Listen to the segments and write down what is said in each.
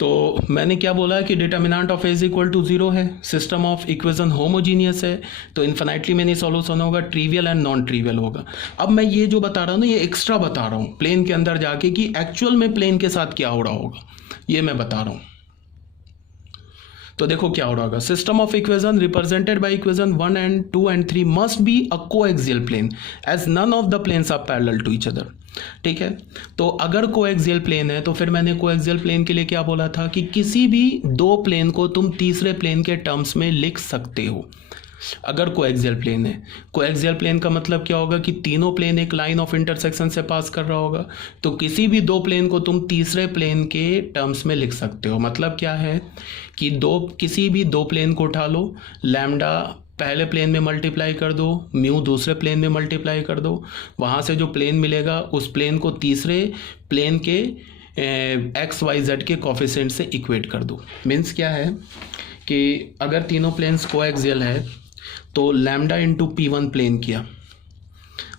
तो मैंने क्या बोला कि determinant of A is equal to 0 है, सिस्टम ऑफ इक्वेशन होमोजीनियस है, तो इन्फिनाइटली मेनी सॉल्यूशन होगा, ट्रिवियल एंड नॉन ट्रिवियल होगा। अब मैं ये जो बता रहा हूँ ना, ये एक्स्ट्रा बता रहा हूँ प्लेन के अंदर जाके कि एक्चुअल में प्लेन के साथ क्या हो रहा होगा, ये मैं बता रहा हूँ। तो देखो क्या हो रहा होगा, system of equation represented by equation 1 and 2 and 3 must be a coaxial plane as none of the planes are parallel to each other. ठीक है, तो अगर कोएक्सियल प्लेन है तो फिर मैंने कोएक्सियल प्लेन के लिए क्या बोला था कि किसी भी दो प्लेन को तुम तीसरे प्लेन के टर्म्स में लिख सकते हो अगर कोएक्सियल प्लेन है। कोएक्सियल प्लेन का मतलब क्या होगा कि तीनों प्लेन एक लाइन ऑफ इंटरसेक्शन से पास कर रहा होगा, तो किसी भी दो प्लेन को तुम तीसरे प्लेन के टर्म्स में लिख सकते हो। मतलब क्या है कि किसी भी दो प्लेन को उठा लो, लैम्डा पहले प्लेन में मल्टीप्लाई कर दो, म्यू दूसरे प्लेन में मल्टीप्लाई कर दो, वहाँ से जो प्लेन मिलेगा उस प्लेन को तीसरे प्लेन के एक्स वाई जेड के कोफिशिएंट से इक्वेट कर दो। मीन्स क्या है कि अगर तीनों प्लेन्स कोएक्सियल है तो लैम्डा इंटू P1 प्लेन किया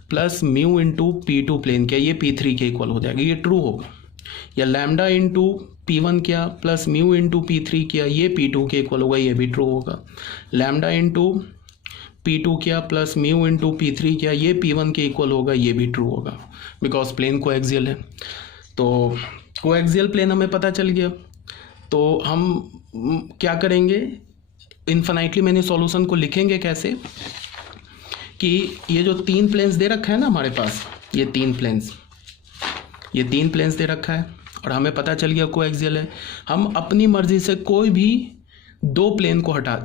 plus mu into P2 plane किया, ये P3 के इक्वल हो जाएगा, ये ट्रू होगा। या लैम्डा इंटू P1 किया प्लस म्यू इंटू P3 किया, ये P2 के इक्वल होगा, ये भी ट्रू होगा। लैम्डा इंटू P2 किया प्लस म्यू इंटू P3 किया, ये P1 के इक्वल होगा, ये भी ट्रू होगा, बिकॉज प्लेन कोएक्सियल है। तो कोएक्सियल प्लेन हमें पता चल गया, तो हम क्या करेंगे, इन्फिनाइटली मैंने सॉल्यूशन को लिखेंगे कैसे कि ये जो तीन प्लेन्स दे रखा है ना हमारे पास, ये तीन प्लेन्स दे रखा है और हमें पता चल गया कोएक्सियल है। हम अपनी मर्जी से कोई भी एक प्लेन को हटा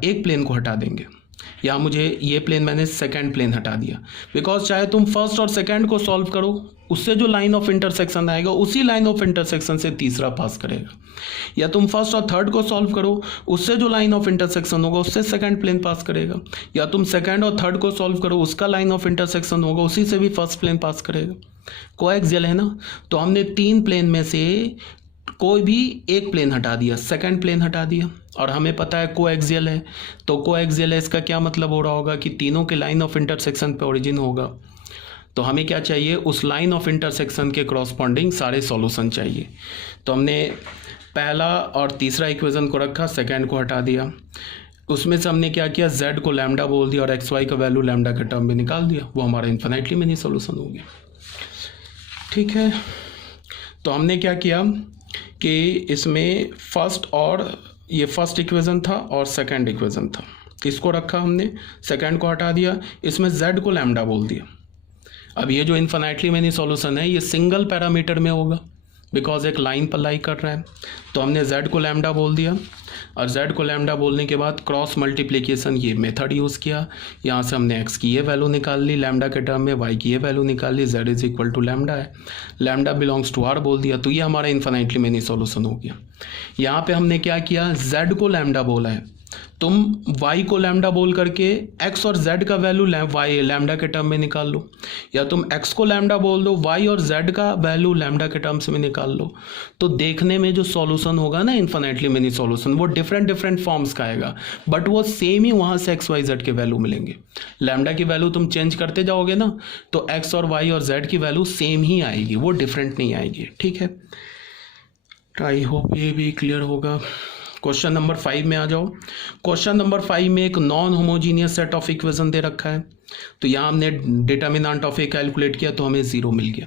देंगे। या मुझे ये प्लेन, मैंने सेकंड प्लेन हटा दिया, बिकॉज चाहे तुम फर्स्ट और सेकंड को सॉल्व करो, उससे जो लाइन ऑफ इंटरसेक्शन आएगा उसी लाइन ऑफ इंटरसेक्शन से तीसरा पास करेगा। या तुम फर्स्ट और थर्ड को सॉल्व करो, उससे जो लाइन ऑफ इंटरसेक्शन होगा उससे सेकंड प्लेन पास करेगा। या तुम सेकंड और थर्ड को सॉल्व करो, उसका लाइन ऑफ इंटरसेक्शन होगा, उसी से भी फर्स्ट प्लेन पास करेगा। कोएक्सियल है ना, तो हमने तीन प्लेन में से कोई भी एक प्लेन हटा दिया, सेकंड प्लेन हटा दिया, और हमें पता है कोएक्सियल है। तो कोएक्सियल है, इसका क्या मतलब हो रहा होगा कि तीनों के लाइन ऑफ इंटरसेक्शन पे ओरिजिन होगा। तो हमें क्या चाहिए, उस लाइन ऑफ इंटरसेक्शन के क्रॉसपॉन्डिंग सारे सॉल्यूशन चाहिए। तो हमने पहला और तीसरा इक्वेशन को रखा, सेकंड को हटा दिया, उसमें से हमने क्या किया, z को लैम्डा बोल दिया और एक्स वाई का वैल्यू लैम्डा के टर्म में निकाल दिया, वो हमारा इन्फिनाइटली मेनी सॉल्यूशन हो गया। ठीक है, तो हमने क्या किया कि इसमें फर्स्ट इक्वेशन था और सेकंड इक्वेशन था, इसको रखा हमने, सेकंड को हटा दिया, इसमें z को लैम्डा बोल दिया। अब ये जो इन्फिनाइटली मेनी सॉल्यूशन है ये सिंगल पैरामीटर में होगा, बिकॉज एक लाइन पर लाई कर रहा है। तो हमने z को लैम्डा बोल दिया, और z को लैम्डा बोलने के बाद क्रॉस मल्टीप्लिकेशन ये मेथड यूज़ किया। यहाँ से हमने x की ये वैल्यू निकाल ली लैम्डा के टर्म में, y की ये वैल्यू निकाल ली, z is equal to lambda है, लैम्डा बिलोंग्स टू r बोल दिया। तो ये हमारा इन्फिनाइटली मेनी सॉल्यूशन हो गया। यहाँ पे हमने क्या किया, z को लैम्डा बोला है, तुम y को लैम्डा बोल करके x और z का वैल्यू लैम्डा के टर्म में निकाल लो, या तुम x को लैम्डा बोल दो, y और z का वैल्यू लैम्डा के टर्म्स में निकाल लो। तो देखने में जो सॉल्यूशन होगा ना इन्फिनाइटली मेनी सॉल्यूशन, वो डिफरेंट फॉर्म्स का आएगा, बट वो सेम ही वहाँ से x y z के वैल्यू मिलेंगे। लैम्डा की वैल्यू तुम चेंज करते जाओगे ना, तो x और y और z की वैल्यू सेम ही आएगी, वो डिफरेंट नहीं आएगी। ठीक है, आई होप ये भी क्लियर होगा। क्वेश्चन नंबर 5 में आ जाओ। क्वेश्चन नंबर 5 में एक non homogeneous set of equation दे रखा है, तो यहाँ हमने डिटर्मिनेंट ऑफ ए कैलकुलेट किया तो हमें 0 मिल गया।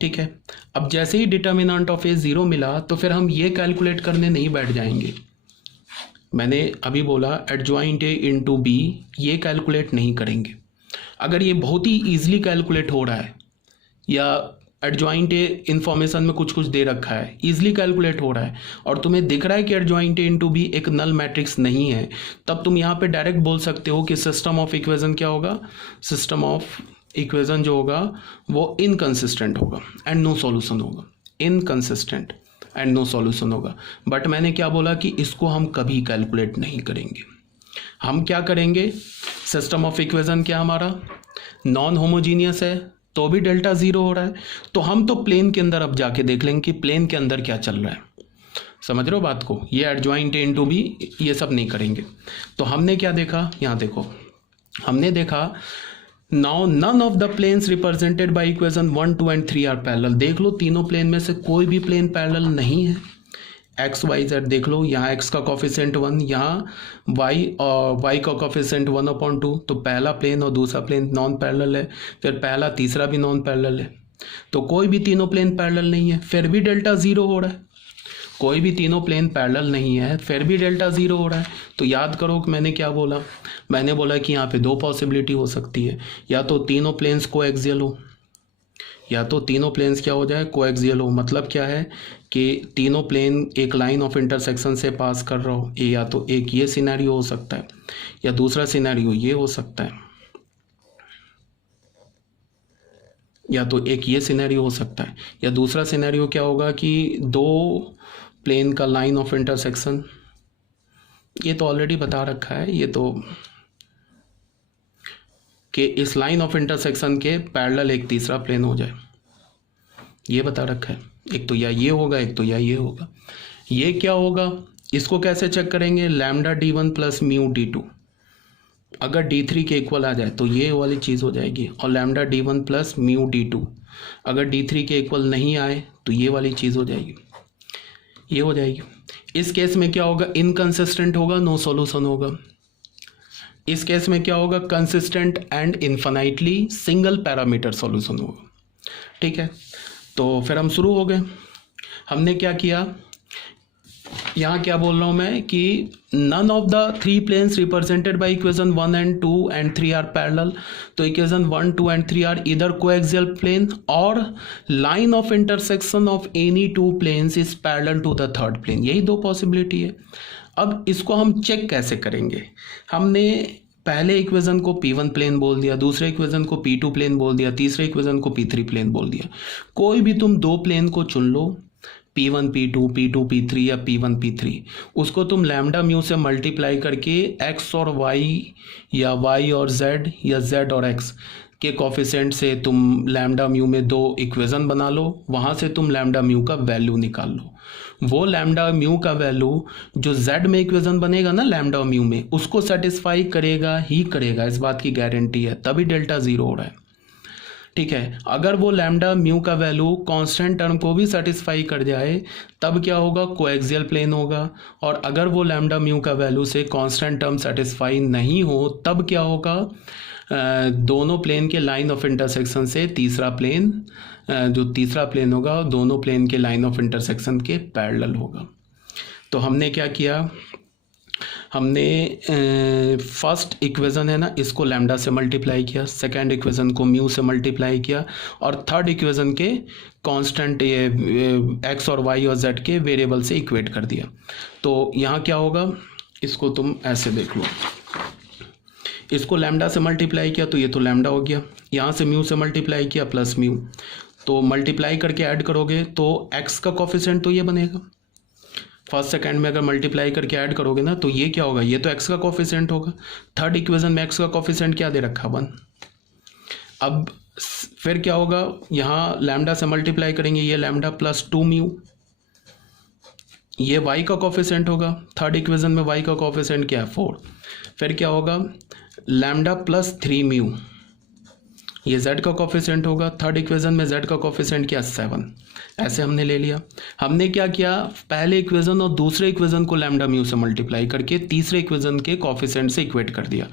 ठीक है, अब जैसे ही डिटर्मिनेंट ऑफ ए 0 मिला तो फिर हम ये कैलकुलेट करने नहीं बैठ जाएंगे। मैंने अभी बोला एडजॉइंट ए इंटू बी, ये कैलकुलेट नहीं करेंगे। अगर ये बहुत ही ईजिली कैलकुलेट हो रहा है, या एडजॉइंट ए इन्फॉर्मेशन में कुछ दे रखा है, इजीली कैलकुलेट हो रहा है, और तुम्हें दिख रहा है कि एडजॉइंट ए इंटू बी एक नल मैट्रिक्स नहीं है, तब तुम यहाँ पे डायरेक्ट बोल सकते हो कि सिस्टम ऑफ इक्वेशन क्या होगा, सिस्टम ऑफ इक्वेशन जो होगा वो इनकंसिस्टेंट होगा एंड नो सॉल्यूशन होगा, इनकंसिस्टेंट एंड नो सॉल्यूशन होगा। बट मैंने क्या बोला कि इसको हम कभी कैलकुलेट नहीं करेंगे। हम क्या करेंगे, सिस्टम ऑफ इक्वेशन क्या हमारा नॉन होमोजीनियस है तो भी डेल्टा 0 हो रहा है, तो हम तो प्लेन के अंदर अब जाके देख लेंगे कि प्लेन के अंदर क्या चल रहा है। समझ रहे हो बात को, ये एडजॉइंट ए इंटू बी ये सब नहीं करेंगे। तो हमने क्या देखा, यहाँ देखो, हमने देखा now none of the planes represented by equation 1, 2 and 3 are parallel. देख लो तीनों प्लेन में से कोई भी प्लेन पैरेलल नहीं है, एक्स वाई जेड देख लो, यहाँ एक्स का कॉफिशेंट 1, यहाँ वाई और वाई का कॉफिशेंट 1/2, तो पहला प्लेन और दूसरा प्लेन नॉन पैरेलल है, फिर पहला तीसरा भी नॉन पैरेलल है, तो कोई भी तीनों प्लेन पैरेलल नहीं है, फिर भी डेल्टा ज़ीरो हो रहा है। कोई भी तीनों प्लेन पैरेलल नहीं है फिर भी डेल्टा ज़ीरो हो रहा है। तो याद करो कि मैंने क्या बोला, मैंने बोला कि यहाँ पे दो पॉसिबिलिटी हो सकती है, या तो तीनों प्लेन्स कोएक्सियल हो, या तो तीनों प्लेन्स क्या हो जाए, कोएक्सियल हो। मतलब क्या है कि तीनों प्लेन एक लाइन ऑफ इंटरसेक्शन से पास कर रहा हो, या तो एक ये सिनेरियो हो सकता है, या दूसरा सिनेरियो ये हो सकता है, या तो एक ये सिनेरियो हो सकता है, या दूसरा सिनेरियो क्या होगा कि दो प्लेन का लाइन ऑफ इंटरसेक्शन, ये तो ऑलरेडी बता रखा है, ये तो कि इस लाइन ऑफ इंटरसेक्शन के पैरेलल एक तीसरा प्लेन हो जाए, ये बता रखा है। एक तो या ये होगा, एक तो या ये होगा। ये क्या होगा, इसको कैसे चेक करेंगे, lambda d1 plus mu d2, अगर d3 के इक्वल आ जाए तो ये वाली चीज़ हो जाएगी, और lambda d1 plus mu d2 अगर d3 के इक्वल नहीं आए तो ये वाली चीज़ हो जाएगी, ये हो जाएगी। इस केस में क्या होगा, इनकंसिस्टेंट होगा, नो सॉल्यूशन होगा। इस केस में क्या होगा, consistent and infinitely single parameter solution होगा। ठीक है, तो फिर हम शुरू हो गए। हमने क्या किया, यहाँ क्या बोल रहा हूँ मैं कि none of the three planes represented by equation 1 and 2 and 3 are parallel. तो इक्वेशन 1, 2 and 3 आर इधर कोएक्सियल प्लेन, और line of intersection of any two planes is parallel to the third plane, यही दो पॉसिबिलिटी है। अब इसको हम check कैसे करेंगे, हमने पहले इक्वेशन को P1 प्लेन बोल दिया, दूसरे इक्वेशन को P2 प्लेन बोल दिया, तीसरे इक्वेशन को P3 प्लेन बोल दिया। कोई भी तुम दो प्लेन को चुन लो, P1 P2, P2 P3 या P1 P3, उसको तुम लैम्डा म्यू से मल्टीप्लाई करके x और y या y और z या z और x के कॉफिशेंट से तुम लैम्डा म्यू में दो इक्वेशन बना लो, वहाँ से तुम लैम्डा म्यू का वैल्यू निकाल लो। वो लैम्डा म्यू का वैल्यू जो z में इक्वेशन बनेगा ना लैम्डा म्यू में, उसको सेटिस्फाई करेगा ही करेगा, इस बात की गारंटी है, तभी डेल्टा ज़ीरो हो रहा है। ठीक है, अगर वो लैम्डा म्यू का वैल्यू कांस्टेंट टर्म को भी सेटिस्फाई कर जाए तब क्या होगा, कोएक्सियल प्लेन होगा। और अगर वो लैम्डा म्यू का वैल्यू से कांस्टेंट टर्म सेटिस्फाई नहीं हो तब क्या होगा, दोनों प्लेन के लाइन ऑफ इंटरसेक्शन से तीसरा प्लेन, जो तीसरा प्लेन होगा दोनों प्लेन के लाइन ऑफ इंटरसेक्शन के पैरेलल होगा। तो हमने क्या किया, हमने फर्स्ट इक्वेशन है ना, इसको लैम्डा से मल्टीप्लाई किया, सेकंड इक्वेशन को म्यू से मल्टीप्लाई किया, और थर्ड इक्वेशन के कांस्टेंट एक्स और वाई और जेड के वेरिएबल से इक्वेट कर दिया। तो यहाँ क्या होगा, इसको तुम ऐसे देख लो, इसको लैम्डा से मल्टीप्लाई किया तो ये तो लैम्डा हो गया, यहाँ से म्यू से मल्टीप्लाई किया प्लस म्यू, तो मल्टीप्लाई करके ऐड करोगे तो एक्स का कॉफिशेंट तो ये बनेगा, फर्स्ट सेकंड में अगर मल्टीप्लाई करके ऐड करोगे ना तो ये क्या होगा, ये तो एक्स का कॉफिशेंट होगा। थर्ड इक्वेशन में एक्स का कॉफिशेंट क्या दे रखा, 1। अब फिर क्या होगा, यहाँ लैम्डा से मल्टीप्लाई करेंगे, ये लैम्डा प्लस 2 म्यू, ये वाई का कॉफिशेंट होगा। थर्ड इक्वेशन में वाई का कॉफिशेंट क्या है, 4। फिर क्या होगा, लैम्डा प्लस 3 म्यू, ये z का कॉफिशेंट होगा। थर्ड इक्वेशन में z का कॉफिशेंट क्या, 7। ऐसे हमने ले लिया। हमने क्या किया, पहले इक्वेशन और दूसरे इक्वेशन को लैम्डा म्यू से मल्टीप्लाई करके तीसरे इक्वेशन के कॉफिशेंट से इक्वेट कर दिया।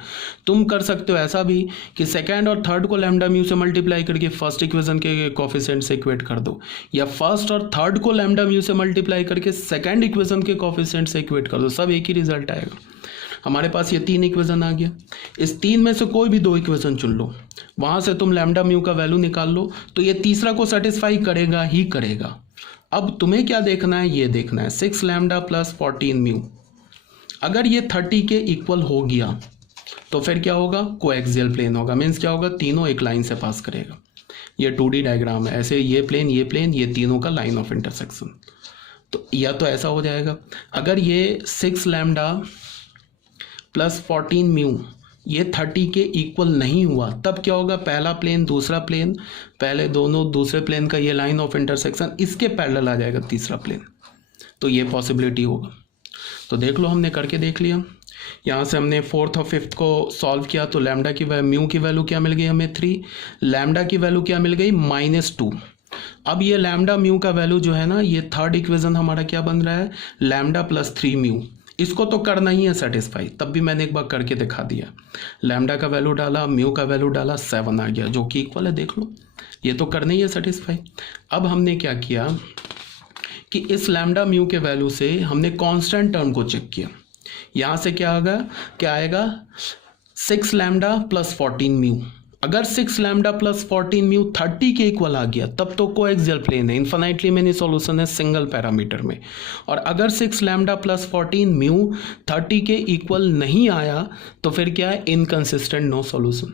तुम कर सकते हो ऐसा भी कि सेकंड और थर्ड को लैम्डा म्यू से मल्टीप्लाई करके फर्स्ट इक्वेशन के कॉफिशेंट से इक्वेट कर दो, या फर्स्ट और थर्ड को लैम्डा म्यू से मल्टीप्लाई करके सेकंड इक्वेशन के कॉफिशेंट से इक्वेट कर दो, सब एक ही रिजल्ट आएगा। हमारे पास ये 3 इक्वेशन आ गया, इस 3 में से कोई भी 2 इक्वेशन चुन लो, वहाँ से तुम लैम्डा म्यू का वैल्यू निकाल लो, तो ये तीसरा को सेटिस्फाई करेगा ही करेगा। अब तुम्हें क्या देखना है, ये देखना है 6 लैम्डा प्लस 14 म्यू, अगर ये 30 के इक्वल हो गया तो फिर क्या होगा, कोएक्सियल प्लेन होगा। मीन्स क्या होगा, तीनों एक लाइन से पास करेगा। ये 2D डायग्राम है, ऐसे ये प्लेन ये तीनों का लाइन ऑफ इंटरसेक्शन। तो या तो ऐसा हो जाएगा, अगर ये 6 लैम्डा प्लस 14 म्यू ये 30 के इक्वल नहीं हुआ तब क्या होगा, पहला प्लेन दूसरा प्लेन, पहले दोनों दूसरे प्लेन का ये लाइन ऑफ इंटरसेक्शन इसके पैरेलल आ जाएगा तीसरा प्लेन, तो ये पॉसिबिलिटी होगा। तो देख लो, हमने करके देख लिया। यहाँ से हमने फोर्थ और फिफ्थ को सॉल्व किया तो लैम्डा की म्यू की वैल्यू क्या मिल गई हमें, 3। लैम्डा की वैल्यू क्या मिल गई, -2। अब ये लैम्डा म्यू का वैल्यू जो है ना, ये थर्ड इक्वेशन हमारा क्या बन रहा है, लैम्डा प्लस 3 म्यू। इसको तो करना ही है सेटिस्फाई, तब भी मैंने एक बार करके दिखा दिया। लैम्डा का वैल्यू डाला, म्यू का वैल्यू डाला, 7 आ गया, जो कि इक्वल है, देख लो, ये तो करना ही है सेटिस्फाई। अब हमने क्या किया कि इस लैम्डा म्यू के वैल्यू से हमने कांस्टेंट टर्म को चेक किया। यहाँ से क्या आएगा 6 लैम्डा प्लस 14 म्यू। अगर 6 लैम्डा प्लस 14 म्यू 30 के इक्वल आ गया तब तो कोएक्सियल प्लेन है, इन्फिनाइटली मेनी सॉल्यूशन है सिंगल पैरामीटर में। और अगर 6 लैम्डा प्लस 14 म्यू 30 के इक्वल नहीं आया तो फिर क्या है, इनकंसिस्टेंट, नो सॉल्यूशन।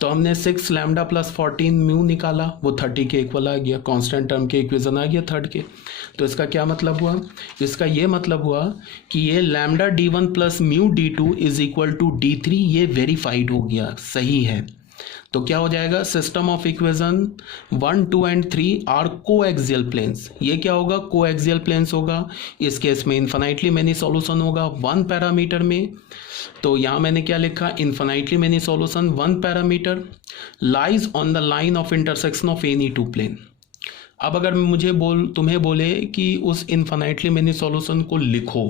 तो हमने 6 लैम्डा प्लस 14 म्यू निकाला, वो 30 के इक्वल आ गया, कांस्टेंट टर्म के इक्वेशन आ गया थर्ड के। तो इसका क्या मतलब हुआ, इसका ये मतलब हुआ कि ये lambda d1 plus mu d2 is equal to d3, ये वेरीफाइड हो गया, सही है। तो क्या हो जाएगा, system of equation 1, 2 and 3 are coaxial planes. ये क्या होगा, कोएक्सियल प्लेन्स होगा। इस केस में इन्फिनाइटली मेनी सॉल्यूशन होगा 1 पैरामीटर में। तो यहाँ मैंने क्या लिखा, infinitely many solution 1 parameter lies on the line of intersection of any 2 plane. अब अगर मुझे तुम्हें बोले कि उस इन्फिनाइटली मेनी सॉल्यूशन को लिखो,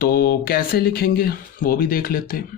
तो कैसे लिखेंगे वो भी देख लेते हैं।